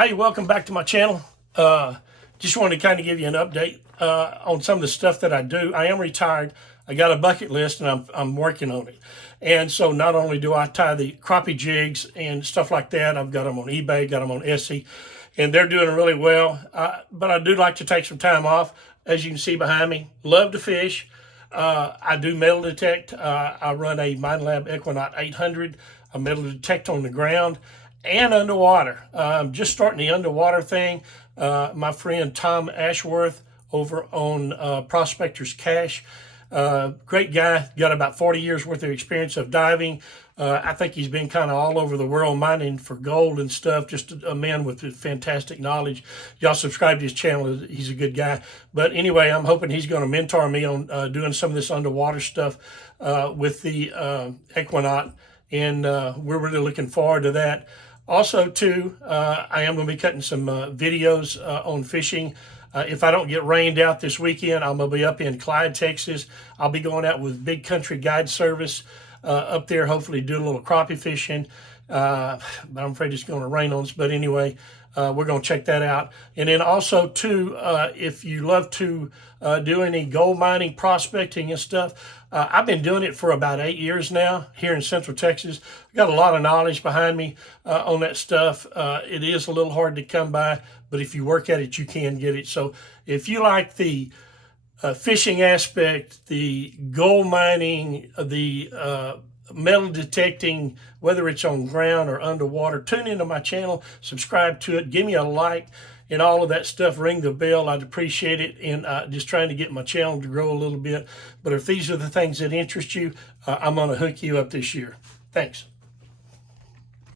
Hi, welcome back to my channel. Just wanted to kind of give you an update on some of the stuff that I do. I am retired. I got a bucket list and I'm working on it. And so not only do I tie the crappie jigs and stuff like that, I've got them on eBay, got them on Etsy, and they're doing really well. But I do like to take some time off. As you can see behind me, love to fish. I do metal detect. I run a MindLab Equinox 800. I metal detect on the ground and underwater. I'm just starting the underwater thing. My friend Tom Ashworth over on Prospector's Cache. Great guy, got about 40 years worth of experience of diving. I think he's been kind of all over the world mining for gold and stuff. Just a man with fantastic knowledge. Y'all subscribe to his channel. He's a good guy. But anyway, I'm hoping he's going to mentor me on doing some of this underwater stuff with the Equinox. And we're really looking forward to that. Also, too, I am going to be cutting some videos on fishing. If I don't get rained out this weekend, I'm going to be up in Clyde, Texas. I'll be going out with Big Country Guide Service up there, hopefully doing a little crappie fishing. But I'm afraid it's going to rain on us. But anyway, we're going to check that out. And then also, too, if you love to do any gold mining, prospecting and stuff, I've been doing it for about 8 years now here in Central Texas. I've got a lot of knowledge behind me on that stuff. It is a little hard to come by, but if you work at it, you can get it. So if you like the fishing aspect, the gold mining, the metal detecting, whether it's on ground or underwater, tune into my channel, subscribe to it, give me a like and all of that stuff, ring the bell. I'd appreciate it. And just trying to get my channel to grow a little bit. But if these are the things that interest you, I'm going to hook you up this year. Thanks.